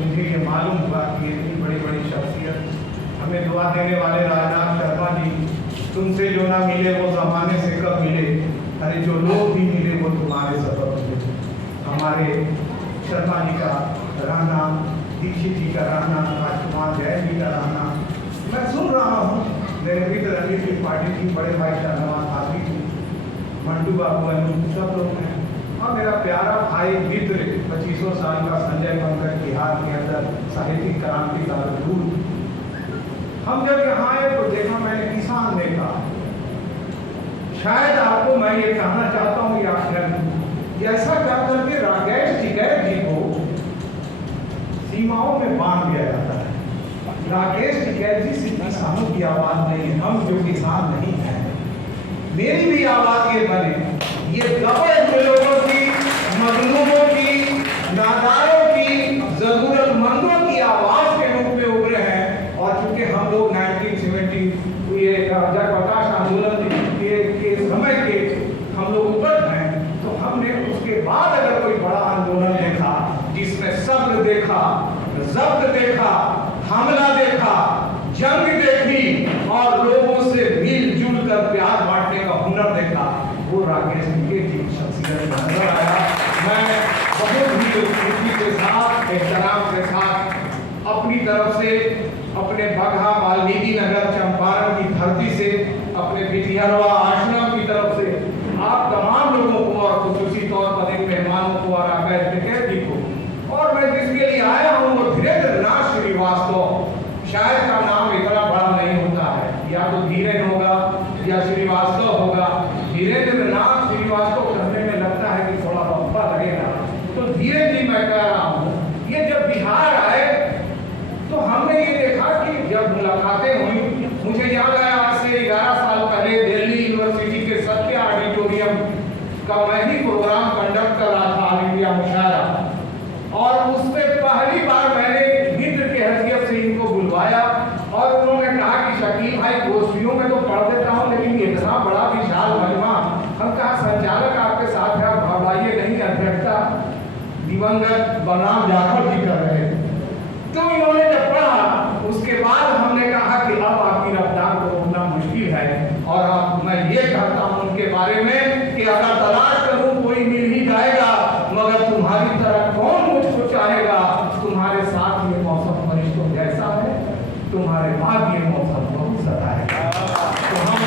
मुझे ये मालूम हुआ कि इतनी बड़ी बड़ी शख्सियत हमें दुआ देने वाले राजनाथ शर्मा जी, तुमसे जो ना मिले वो ज़माने से कब मिले, अरे जो लोग भी मिले वो तुम्हारे सबब मिले। हमारे शर्मा जी का रहना, दीक्षित जी का रहना, राजकुमार जैन जी का रहना मैं सुन रहा हूँ। मेरे मित्र रणजीत त्रिपाठी जी, बड़े भाई शाहनवाज हाथी जी, मंटू बाबू, अनु, सब लोग हैं। और मेरा प्यारा भाई मित्र 25 साल का संजय पंकज, बिहार के अंदर साहित्यिक क्रांति का दूर। हम जब यहाँ आए तो देखा, मैंने किसान देखा। शायद आपको मैं ये कहना चाहता हूँ कि ऐसा कर करके राकेश टिकैत जी को सीमाओं में बांध दिया जाता है। राकेश टिकैत जी सिर्फ किसानों की आवाज नहीं है, हम जो किसान नहीं है, मेरी भी आवाज ये बने। ये दबे हुए लोगों की, मजलूमों की, नादारों की, जरूरतमंदों की आवाज के रूप में उभरे हैं। और चूंकि हम लोग 1970 ये जयप्रकाश आंदोलन के समय के हम लोग उपज हैं, तो हमने उसके बाद अगर कोई बड़ा आंदोलन देखा जिसमें सब्र देखा, जब्त देखा, हमला देखा, जंग देखी और लोगों से मिलजुल कर प्यार बांटने का हुनर देखा, वो राकेश टिकैत जी की शख्सियत में नजर आया। मैं बहुत ही खुशी के साथ, एहतराम के साथ अपनी तरफ से, अपने बगहा, वाल्मीकि नगर, चंपारण की धरती से, अपने बिटिहरवा आश्रम की तरफ से आप तमाम लोगों को और खुसूसी तौर पर इन मेहमानों को और राकेश टिकैत जी को, और मैं जिसके लिए आया हूँ वो धीरेन्द्रनाथ श्रीवास्तव। शायद का नाम इतना बड़ा नहीं होता है, या तो धीरेन होगा या श्रीवास्तव होगा। धीरेन्द्रनाथ श्रीवास्तव कहने में लगता है कि थोड़ा लंबा लगेगा, तो धीरेन जी मैं कह रहा हूँ। ये जब बिहार आए तो हमने ये देखा कि जब मुलाकातें हुई, मुझे याद आया आज से 11 साल पहले दिल्ली यूनिवर्सिटी के सत्य ऑडिटोरियम का मैं ही प्रोग्राम कंडक्ट कर रहा था, ऑल इंडिया मुशायरा, और उसमें पहली बार मैंने मित्र के हैसियत से इनको बुलवाया और उन्होंने कहा कि शकील भाई, गोष्ठियों में तो पढ़ देता हूँ लेकिन इतना बड़ा विशाल मजमा, हम कहा संचालक आपके साथ है, आप घबराइए नहीं, अध्यक्षता दिवंगत बनाम जाखड़ जी कर रहे थे। तो इन्होंने जब पढ़ा उसके बाद हमने कहा कि अब आपकी रफ्तार को रोकना मुश्किल है, और अब मैं ये कहता हूँ उनके बारे में कि अगर तलाश करूँ कोई मिल ही जाएगा, मगर तुम्हारी तरह कौन मुझको चाहेगा। तुम्हारे साथ ये मौसम फरिश्तों जैसा है, तुम्हारे बाद ये मौसम बहुत सताएगा। तो हम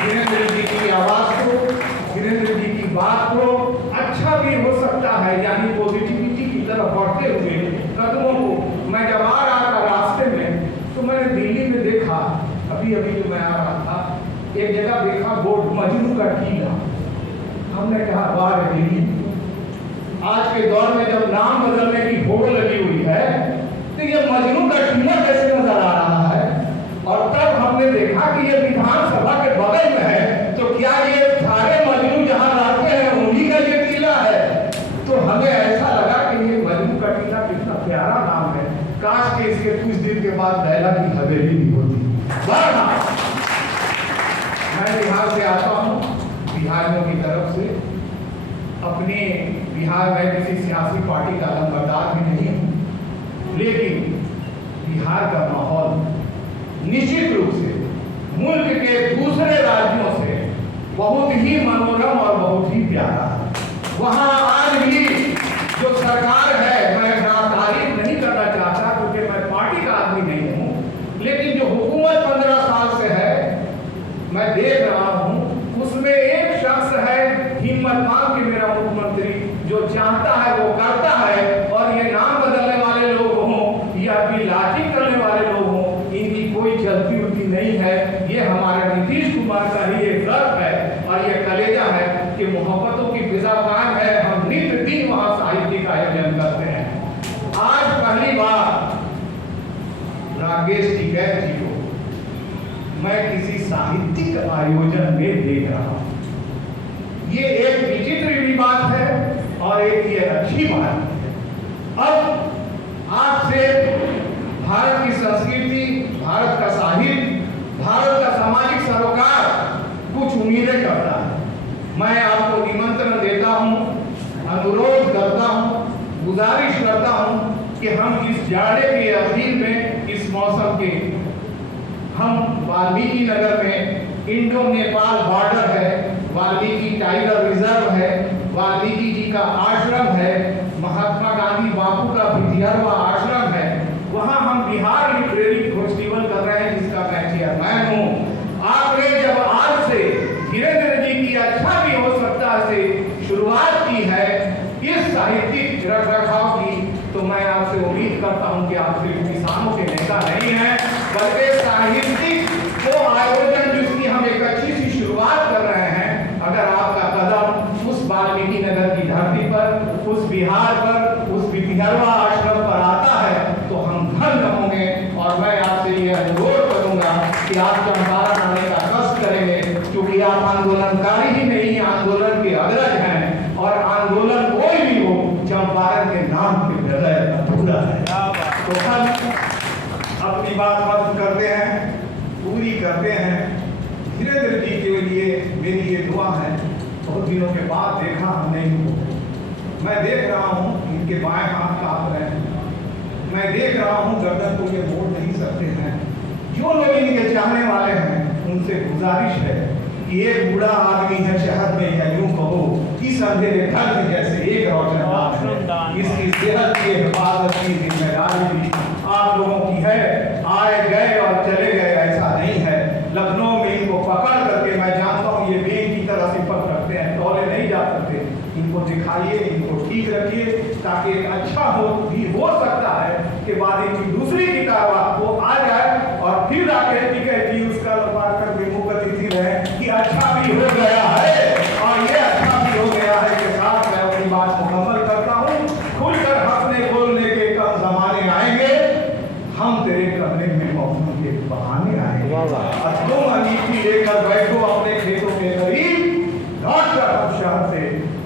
धीरेन्द्र जी की आवाज को, धीरेन्द्र जी की बात को, अच्छा भी हो सकता है, यानी पॉजिटिविटी की तरफ बढ़ते हुए कदमों को, मैं जब आ रहा था रास्ते में तो मैंने दिल्ली में देखा, अभी अभी जो मैं आ रहा था, एक जगह देखा बोर्ड मजनू का टीला। हमने कहा वाह दिल्ली, आज के दौर में जब नाम बदलने की होड़ लगी हुई है तो ये मजनू का टीला कैसे नजर आ रहा है। और तब हमने देखा कि ये विधानसभा के बगल में है, तो क्या ये सारे मजनू जहाँ रहते हैं उन्हीं का ये टीला है। तो हमें ऐसा लगा कि ये मजनू का टीला कितना प्यारा नाम है, काश के इसके कुछ दिन के बाद लैला की हवेली भी होती। मैं बिहार से आता हूँ, बिहारियों की तरफ से, अपने बिहार में किसी सियासी पार्टी का लंबरदार भी नहीं हूँ, लेकिन बिहार का माहौल निश्चित रूप से मुल्क के दूसरे राज्यों से बहुत ही मनोरम और बहुत ही प्यारा है। वहाँ आज भी जो सरकार है, मैं तारीफ नहीं करना चाहता क्योंकि मैं पार्टी का आदमी नहीं हूँ, लेकिन जो हुकूमत 15 साल से है मैं देख रहा हूँ, उसमें एक शख्स है हिम्मतवान की मेरा मुख्यमंत्री, जो चाहता है वो करता है। और ये नाम बदलने वाले लोग हों या फिर लाठी करने वाले लोग हों, इनकी कोई चलती उलती नहीं है। ये हमारे नीतीश कुमार का ही एक गर्व है और ये कलेजा है कि मोहब्बतों की फिजा कायम है। हम नित्य दिन वहाँ साहित्य का आयोजन करते हैं। आज पहली बार राकेश टिकैत जी को मैं किसी साहित्यिक आयोजन में देख रहा हूँ। ये एक विचित्र भी बात है और एक ये अच्छी बात है। अब आपसे भारत की संस्कृति, भारत का साहित्य, भारत का सामाजिक सरोकार कुछ उम्मीदें करता है। मैं आपको निमंत्रण देता हूँ, अनुरोध करता हूँ, गुजारिश करता हूँ कि हम इस जाड़े के अखीर में, इस मौसम के, हम वाल्मीकि नगर में इंडो नेपाल बॉर्डर है, वाल्मीकि टाइगर रिजर्व है, वाल्मीकि जी का आश्रम है, महात्मा गांधी बापू का 11वां आश्रम है, वहां हम बिहार लिटरेरी फेस्टिवल कर रहे हैं जिसका मैं चेयरमैन हूँ। आपने जब आज से धीरेन्द्र जी की अच्छा भी हो सकता से शुरुआत की है इस साहित्यिक रख रखाव की, तो मैं आपसे उम्मीद करता हूं कि आप सिर्फ किसानों के नेता नहीं हैं, बल्कि साहित्यिक को आयोजन जिसकी हम एक अच्छी सी शुरुआत कर रहे हैं, अगर आपका कदम उस वाल्मीकि नगर की धरती पर, उस बिहार पर, उस 11वां आश्रम पर आता है तो हम धन्य होंगे। और मैं आपसे ये अनुरोध करूंगा कि आप चंपारण आने का कष्ट करेंगे, क्योंकि आप आंदोलनकारी ही नहीं, आंदोलन के अग्रज हैं, और आंदोलन कोई भी हो चंपारण के नाम के बगैर अधूरा है। तो हम अपनी बात खत्म करते हैं, पूरी करते हैं। धीरेन्द्र जी के लिए मेरी ये दुआ है, बहुत दिनों के बाद देखा हमने इनको, मैं देख रहा हूँ इनके बाएं हाथ कांप रहे हैं, मैं देख रहा हूँ गर्दन को ये मोड़ नहीं सकते हैं। जो लोग इनके चाहने वाले हैं उनसे गुजारिश है कि एक बूढ़ा आदमी है शहर में, या यूं कहो इस अंधेरे घर में जैसे एक रोशनदान है, इसकी सेहत की हिफाजत की जिम्मेदारी भी आप लोगों की है। आए गए और चले गए ऐसा नहीं है। लखनऊ में इनको पकड़ करके, मैं जानता हूँ ये बेग की तरह सिफत रखते हैं, तौले नहीं जा सकते, इनको दिखाइए, इनको ठीक रखिए, ताकि एक अच्छा हो भी हो सकता है कि बाद इनकी दूसरी किताब आपको आ जाए और फिर आके टिकट जी उसका लौट कर विमुख तिथि रहे कि अच्छा भी हो गया है, और ये अच्छा भी हो गया है के साथ मैं अपनी बात मुकम्मल करता हूँ। खुलकर हंसने बोलने के कम जमाने आएंगे, हम तेरे कमरे में मौसम के बहाने आएंगे, और तुम अंगीठी लेकर बैठो अपने खेतों के करीब, लौट कर हम शहर से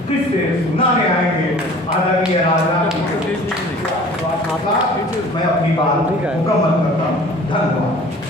किससे सुनाने आएंगे। आदरणीय राजनाथ मैं अपनी बात मुकम्मल करता हूँ। धन्यवाद।